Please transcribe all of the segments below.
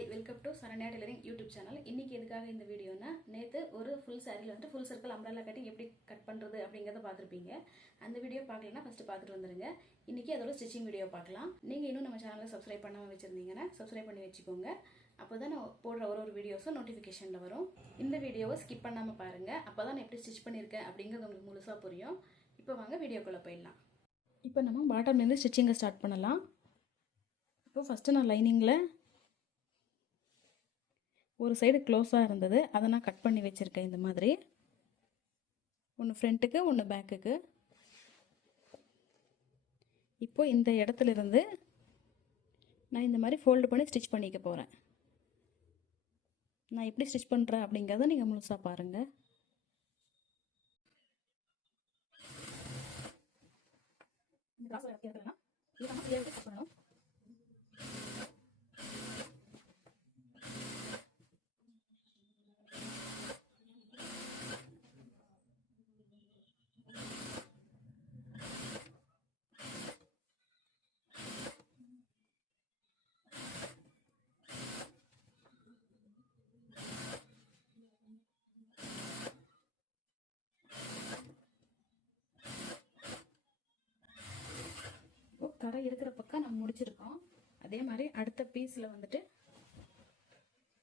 Hi welcome to Saranya tailoring YouTube channel. இன்றைக்கி எதுக்காக இந்த வீடியோனா, நேற்று ஒரு ஃபுல் சாரியில் வந்துட்டு ஃபுல் சர்க்கிள் அம்ப்ரெல்லா கட்டிங் எப்படி கட் பண்ணுறது அப்படிங்கிறத பார்த்துருப்பீங்க. அந்த வீடியோ பார்க்கலன்னா ஃபஸ்ட்டு பார்த்துட்டு வந்துடுங்க. இன்றைக்கி அதோட ஸ்டிச்சிங் வீடியோ பார்க்கலாம். நீங்கள் இன்னும் நம்ம சேனலை சப்ஸ்கிரைப் பண்ணாமல் வச்சுருந்தீங்கன்னா சப்ஸ்கிரைப் பண்ணி வச்சுக்கோங்க. அப்போ தான் நான் போடுற ஒரு வீடியோஸும் நோட்டிஃபிகேஷனில் வரும். இந்த வீடியோவை ஸ்கிப் பண்ணாமல் பாருங்கள். அப்போ தான் நான் எப்படி ஸ்டிச் பண்ணியிருக்கேன் அப்படிங்கிறது உங்களுக்கு முழுசாக புரியும். இப்போ வாங்க வீடியோக்குள்ளே போயிடலாம். இப்போ நம்ம பாட்டம்லேருந்து ஸ்டிச்சிங்கை ஸ்டார்ட் பண்ணலாம். இப்போ ஃபஸ்ட்டு நான் லைனிங்கில் ஒரு சைடு க்ளோஸாக இருந்தது, அதை நான் கட் பண்ணி வச்சுருக்கேன். இந்த மாதிரி ஒன்று ஃப்ரண்ட்டுக்கு ஒன்று பேக்குக்கு. இப்போ இந்த இடத்துல இருந்து நான் இந்த மாதிரி ஃபோல்டு பண்ணி ஸ்டிச் பண்ணிக்க போகிறேன். நான் எப்படி ஸ்டிச் பண்ணுறேன் அப்படிங்கிறத நீங்கள் முழுசாக பாருங்கள். இந்த கிராஸ் எடுத்துக்கலாம், இதை நம்ம ஃப்ரீயாக கட் பண்ணணும். கரை இருக்கிற பக்கம் நம்ம முடிச்சிருக்கோம். அதே மாதிரி அடுத்த பீஸில் வந்துட்டு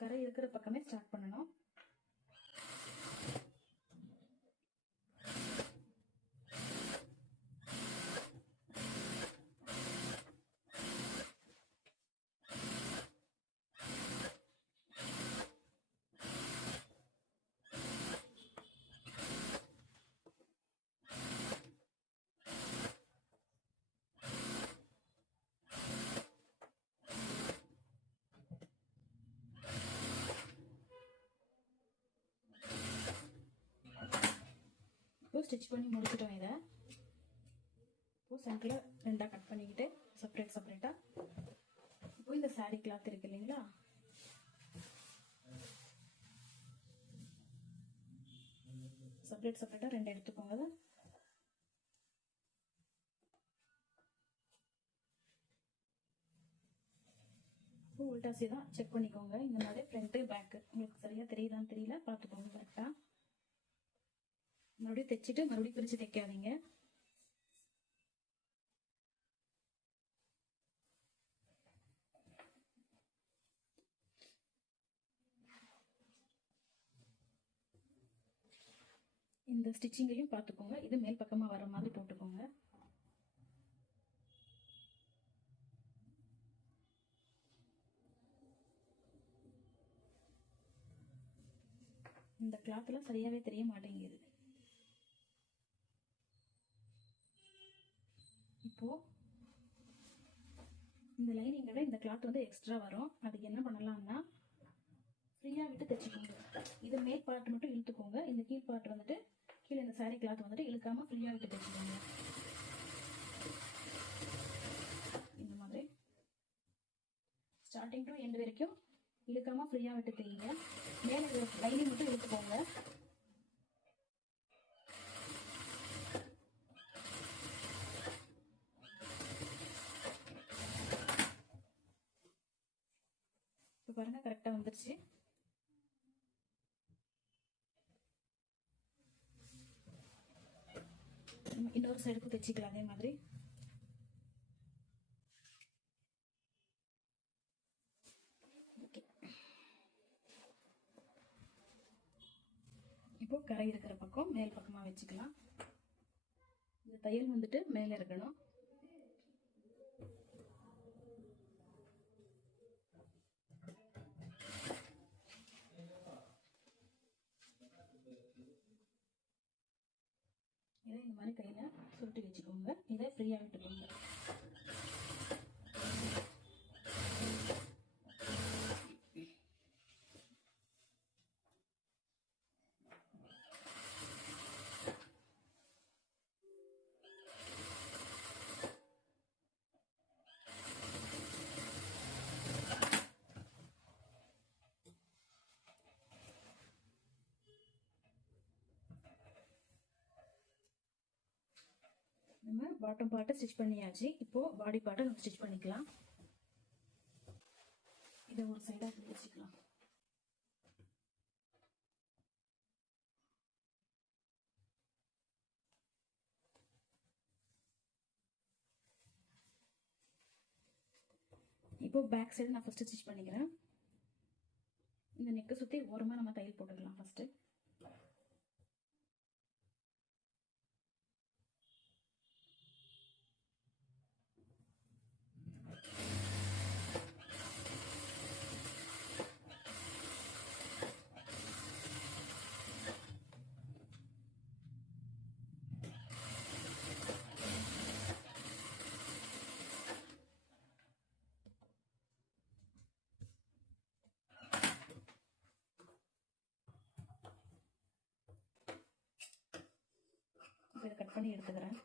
கரை இருக்கிற பக்கமே ஸ்டார்ட் பண்ணணும். ஸ்டிச் பண்ணி முடிச்சிட்டோம். இதை இப்போ சென்டரில் ரெண்டாக கட் பண்ணிக்கிட்டு செப்பரேட்டாக இப்போ இந்த சாரீ கிளாத் இருக்கு இல்லைங்களா, செப்பரேட்டாக ரெண்டு எடுத்துக்கோங்க. இப்போ உல்டா சீதா செக் பண்ணிக்கோங்க. இந்த மாதிரி ஃப்ரண்ட்டு பேக்கு உங்களுக்கு சரியாக தெரியுதான்னு தெரியல, பார்த்துக்கோங்க கரெக்டாக. மறுபடியும் தைச்சிட்டு மறுபடியும் பிரித்து தைக்காதீங்க. இந்த ஸ்டிச்சிங்கையும் பார்த்துக்கோங்க. இது மேல் பக்கமாக வர மாதிரி போட்டுக்கோங்க. இந்த கிளாத்ல சரியாகவே தெரிய மாட்டேங்குது. இப்போ இந்த லைனிங்கை விட இந்த கிளாத் வந்து எக்ஸ்ட்ரா வரும். அதுக்கு என்ன பண்ணலாம்னா, ஃப்ரீயாக விட்டு தைச்சிக்கோங்க. இது மேல் பார்ட் மட்டும் இழுத்துக்கோங்க. இந்த கீழ் பார்ட் வந்துட்டு கீழே இந்த சாரீ கிளாத் வந்துட்டு இழுக்காமல் ஃப்ரீயாக விட்டு தைச்சிக்கோங்க. இந்த மாதிரி ஸ்டார்டிங் டு எண்ட் வரைக்கும் இழுக்காமல் ஃப்ரீயாக விட்டு தைங்க. மேலே லைனிங் மட்டும் இழுத்துக்கோங்க. இப்போ பாருங்க, கரெக்டாக வந்துருச்சு. இன்னொரு சைடுக்கு தைச்சிக்கலாம் அதே மாதிரி. இப்போ கரை இருக்கிற பக்கம் மேல் பக்கமாக வச்சுக்கலாம். இந்த தையல் வந்துட்டு மேலே இருக்கணும். இதை இந்த மாதிரி கையில் சுருட்டி வச்சுக்கோங்க. இதை ஃப்ரீயாக விட்டுக்கோங்க. நம்ம பாட்டம் பார்ட்டை ஸ்டிச் பண்ணியாச்சு. இப்போ பாடி பார்ட்டை நம்ம ஸ்டிச் பண்ணிக்கலாம். இதை ஒரு சைடாக வச்சுக்கலாம். இப்போ பேக் சைடு நான் ஃபஸ்ட்டு ஸ்டிச் பண்ணிக்கிறேன். இந்த நெக்கை சுற்றி ஓரமாக நம்ம தையல் போட்டுக்கலாம் ஃபஸ்ட்டு. இதை கட் பண்ணி எடுத்துக்கிறேன்.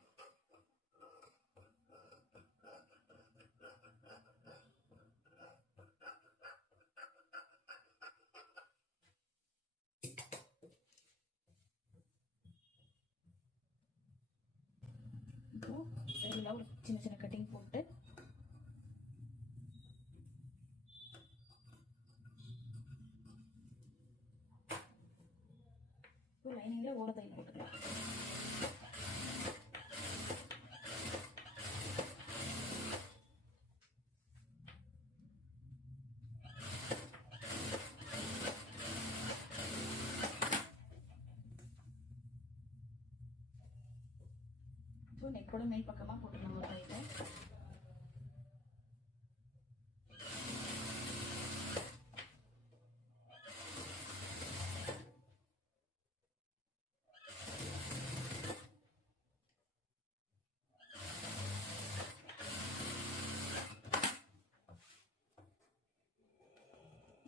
இப்போ சைடில் ஒரு சின்ன சின்ன கட்டிங் போட்டு இப்போ லைனிங்கில் ஓர தையல் போட்டுக்கலாம். இப்போ நெக்கோட மேல் பக்கமாக போட்டுக்கலாம் ஒரு தையல்.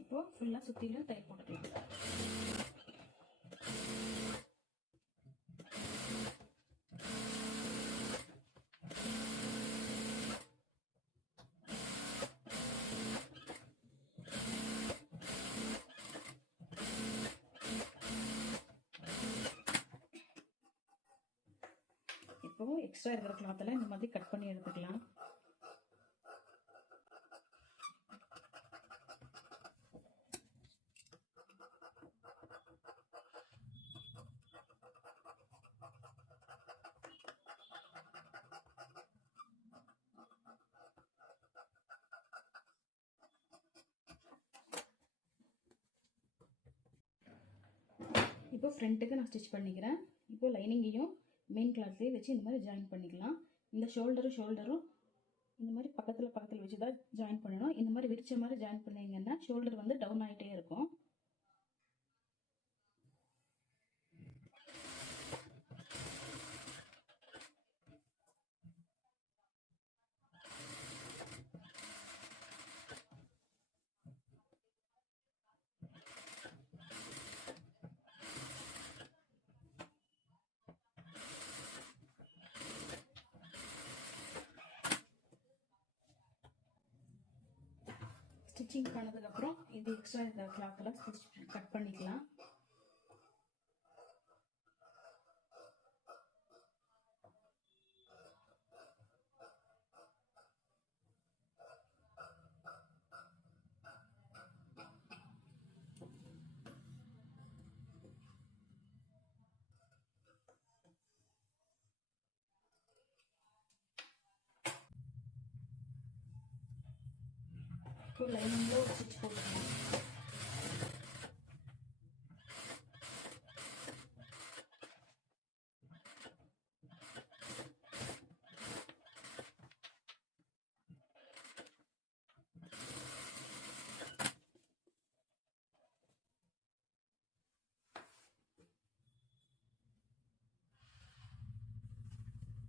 இப்போ ஃபுல்லாக சுற்றிலும் தையல் போட்டுக்கலாம். இப்போ எக்ஸ்ட்ரா இருக்கிற கிளாத்தில் இந்த மாதிரி கட் பண்ணி எடுத்துக்கலாம். இப்போ ஃப்ரண்ட்டுக்கு நான் ஸ்டிச் பண்ணிக்கிறேன். இப்போ லைனிங்கையும் மெயின் கிளாத்தையும் வச்சு இந்த மாதிரி ஜாயின் பண்ணிக்கலாம். இந்த ஷோல்டரும் இந்த மாதிரி பக்கத்தில் வச்சு தான் ஜாயின் பண்ணணும். இந்த மாதிரி விரிச்ச மாதிரி ஜாயின் பண்ணிங்கன்னா ஷோல்டர் வந்து டவுன் ஆகிட்டே இருக்கும். ஸ்டிச்சிங் பண்ணதுக்கப்புறம் இது எக்ஸ்ட்ரா இந்த கிளாத்தில் ஸ்டிச் கட் பண்ணிக்கலாம். இப்போ லைனிங்கில் ஒரு ஸ்டிச் போட்டுக்கலாம்.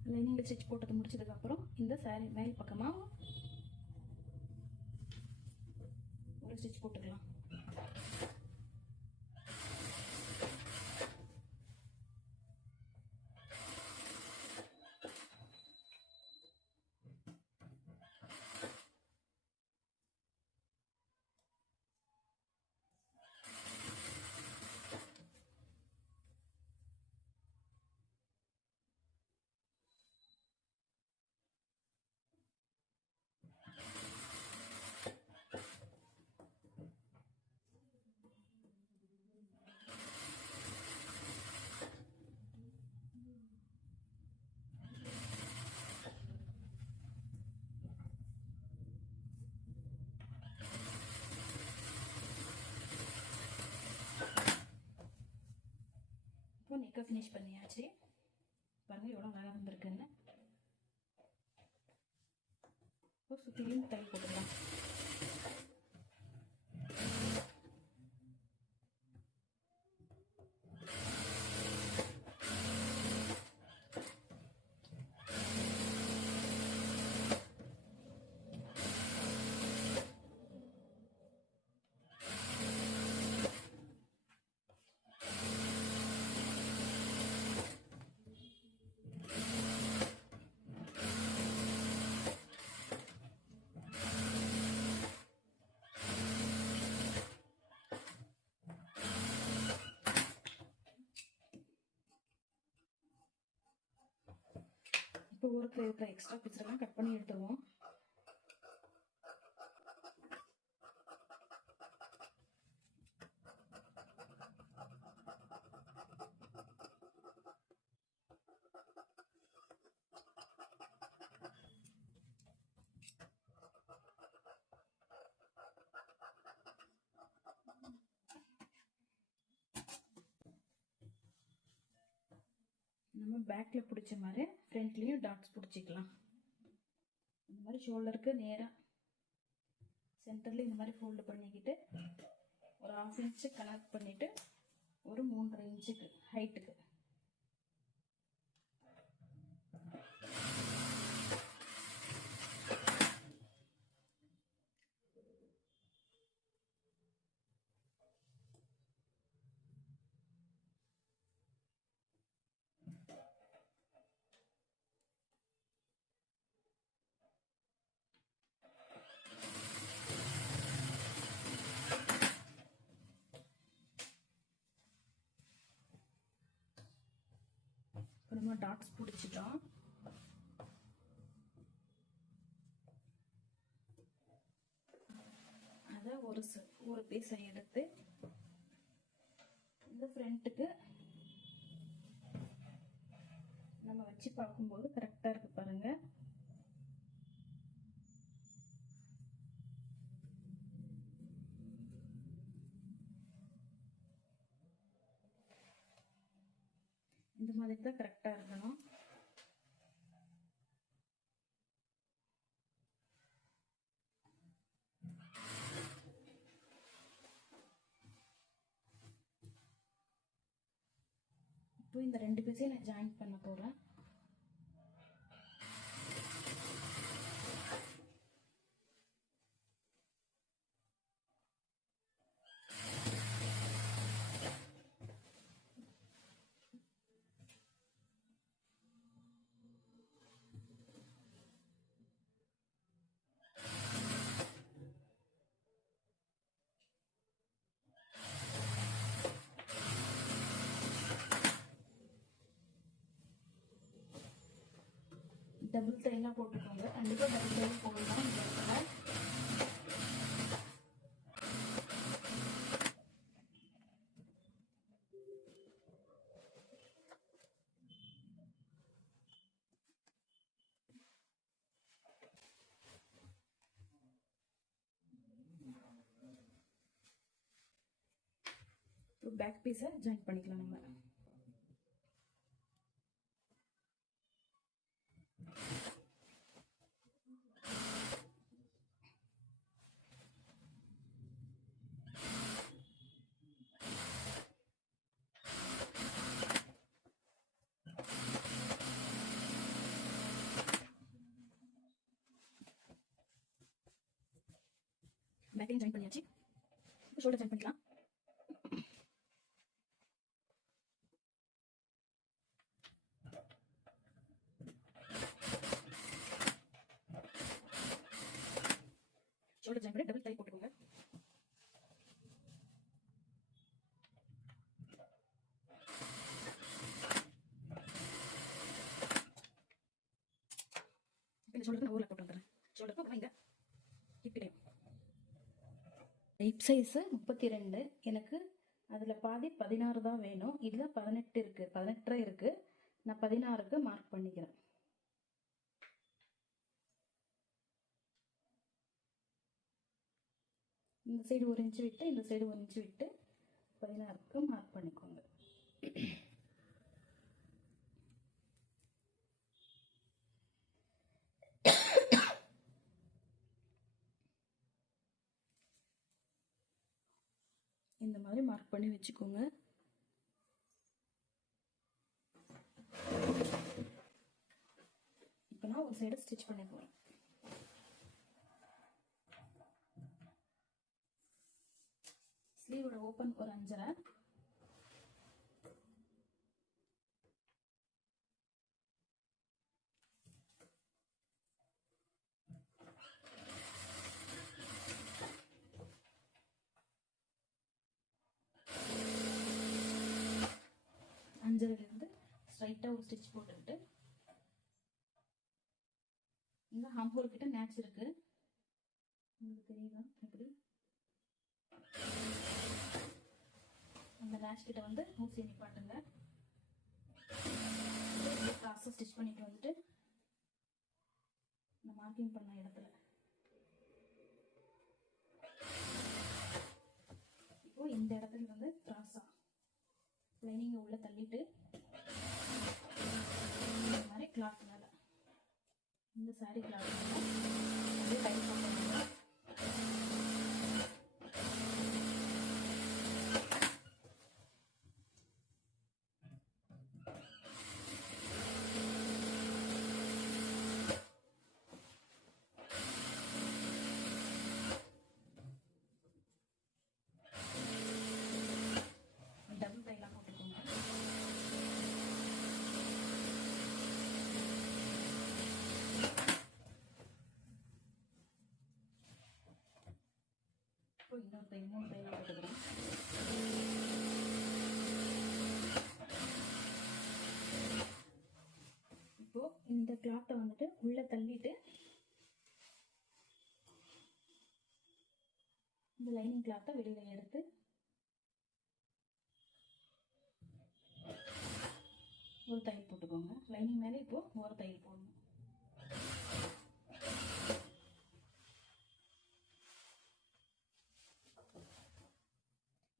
லைனிங்கில் ஸ்டிச் போட்டது முடிச்சதுக்கப்புறம் இந்த சாரீ மேல் பக்கமாக ஒரு ஸ்டிச் போட்டுக்கலாம். ஃபுல்லாக ஃபினிஷ் பண்ணியாச்சு. பாருங்கள் எவ்வளோ அழகாக இருந்திருக்குன்னு. இப்போ சுற்றிலையும் தையல் போட்டுக்கலாம். இப்போ ஓரத்தில் இருக்கிற எக்ஸ்ட்ரா பீஸ்லாம் கட் பண்ணி எடுத்துருவோம். நம்ம பேக்கில் பிடிச்ச மாதிரி ஃப்ரண்ட்லேயும் டாட்ஸ் பிடிச்சிக்கலாம். இந்த மாதிரி ஷோல்டருக்கு நேராக சென்டரில் இந்த மாதிரி ஃபோல்டு பண்ணிக்கிட்டு ஒரு 1/2 இன்ச்சு கனெக்ட் பண்ணிவிட்டு ஒரு 3.5 இன்ச்சுக்கு ஹைட்டுக்கு நம்ம டாட்ஸ் பிடிச்சிட்டோம். அதை ஒரு பீஸை எடுத்து இந்த ஃப்ரண்ட்டுக்கு நம்ம வச்சு பார்க்கும்போது கரெக்டாக இருக்கு பாருங்க. இந்த மாதிரி தான் கரெக்டாக இருக்கணும். இப்போ இந்த 2 பீஸையும் நான் ஜாயின் பண்ண போகிறேன். டபுள் தையலாக போட்டுக்கோங்க. கண்டிப்பாக டபுள் தையல் போடலாம் இந்த இடத்துல. பேக் பீஸை ஜாயின் பண்ணிக்கலாம் நம்ம. பேக்கையும் ஜாயின் பண்ணியாச்சு. ஷோல்டர் ஜாயின் பண்ணிக்கலாம். ஷோல்டர் ஜாயின் பண்ணி டபுள் தை போட்டுக்கோங்க. இந்த ஷோல்டருக்கு நான் ஊரில் போட்டு வந்துடுறேன். ஷோல்டருக்கு அப்புறம் இங்கே ஹிப்லையும் ஹிப் சைஸு 32. எனக்கு அதில் பாதி 16 தான் வேணும். இதில் 18 இருக்குது, 18 இருக்குது. நான் 16க்கு மார்க் பண்ணிக்கிறேன். இந்த சைடு 1 இன்ச்சு விட்டு இந்த சைடு 1 இன்ச்சு விட்டு 16க்கு மார்க் பண்ணிக்கோங்க. இந்த மாதிரி மார்க் பண்ணி வச்சுக்கோங்க. இப்போ நான் ஒரு சைடு ஸ்டிச் பண்ண போகிறேன். ஸ்லீவோட ஓப்பன் ஒரு 5.5, அஞ்சரைலேருந்து ஸ்ட்ரைட்டாக ஒரு ஸ்டிச் போட்டுக்கிட்டு இங்கே ஹாம்ஹோல் கிட்ட நேட்ச் இருக்கு, உங்களுக்கு தெரியுதா? எப்படி அந்த நேட்ச் கிட்ட வந்து ஊசியை நிப்பாட்டுங்க. கிராஸாக ஸ்டிச் பண்ணிட்டு வந்துட்டு இந்த மார்க்கிங் பண்ண இடத்துல இப்போ இந்த இடத்துல வந்து கிராஸாக லைனிங்கை உள்ள தள்ளிட்டு இந்த மாதிரி கிளாத் மேலே, இந்த சாரீ கிளாத் மேலே அப்படியே டைட் பண்ணுங்க. டபுள் டைலாம் போட்டுக்கோங்க. இப்போ இன்னொரு தையல் 3 தையல் போட்டுக்கிறேன். இப்போ இந்த கிளாத்தை வந்துட்டு உள்ள தள்ளிட்டு இந்த லைனிங் கிளாத்தை வெளியில எடுத்து ஒரு தையல் போட்டுக்கோங்க. லைனிங் மேலே இப்போ ஒரு தையல் போடணும்.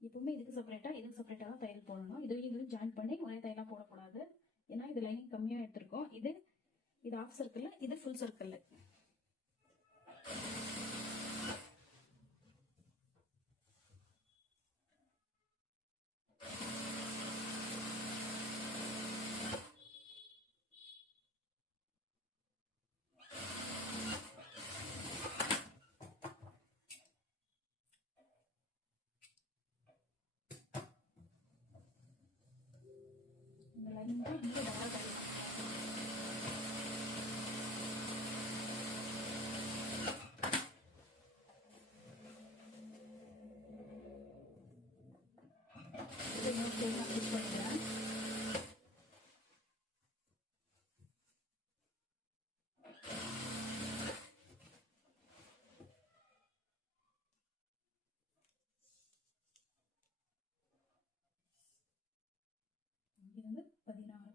எப்பவுமே இதுக்கு செப்பரேட்டாக தான் தையல் போடணும். இதுவும் ஜாயின் பண்ணி ஒரே தையலாக போடக்கூடாது. ஏன்னா இது லைனிங் கம்மியாக எடுத்திருக்கோம். இது ஆஃப் சர்க்கிள், இது ஃபுல் சர்க்கிள். இந்த லைனிங் இங்கே டபுள் தையல். ஸ்டிச் பண்ணிக்கிறேன். இங்கிருந்து 16.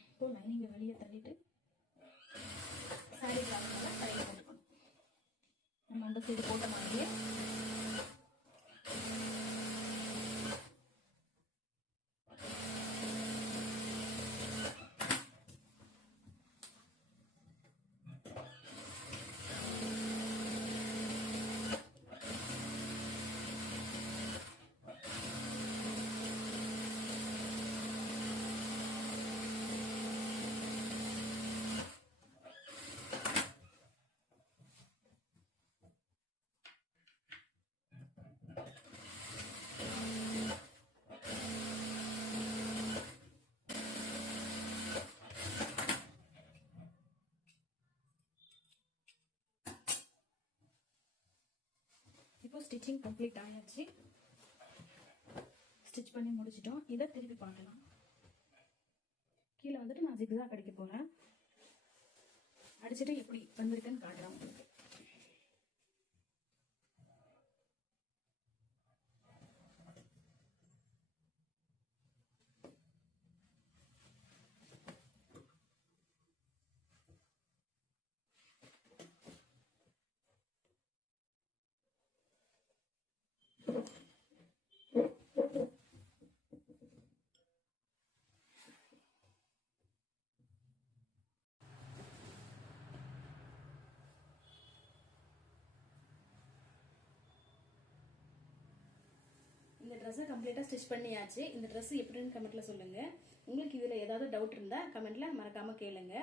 இப்போ லைனிங்கை வெளியே தள்ளிட்டு சாரி கிளாத் மேலே தையல் போட்டுக்கணும். நம்ம அந்த சைடு போட்ட மாதிரியே இப்போ ஸ்டிச்சிங் கம்ப்ளீட் ஆயாச்சு. ஸ்டிச் பண்ணி முடிச்சிட்டோம். இதை திருப்பி பார்க்கலாம். கீழே வந்துட்டு நான் ஜிக்ஸாக் அடிக்க போகிறேன். அடிச்சுட்டு எப்படி வந்திருக்குன்னு காட்டுறேன் உங்களுக்கு. இந்த ட்ரெஸ்ஸை கம்ப்ளீட்டாக ஸ்டிச் பண்ணியாச்சு. இந்த ட்ரெஸ் எப்படின்னு கமெண்ட்டில் சொல்லுங்கள். உங்களுக்கு இதில் ஏதாவது டவுட் இருந்தால் கமெண்ட்டில் மறக்காமல் கேளுங்க.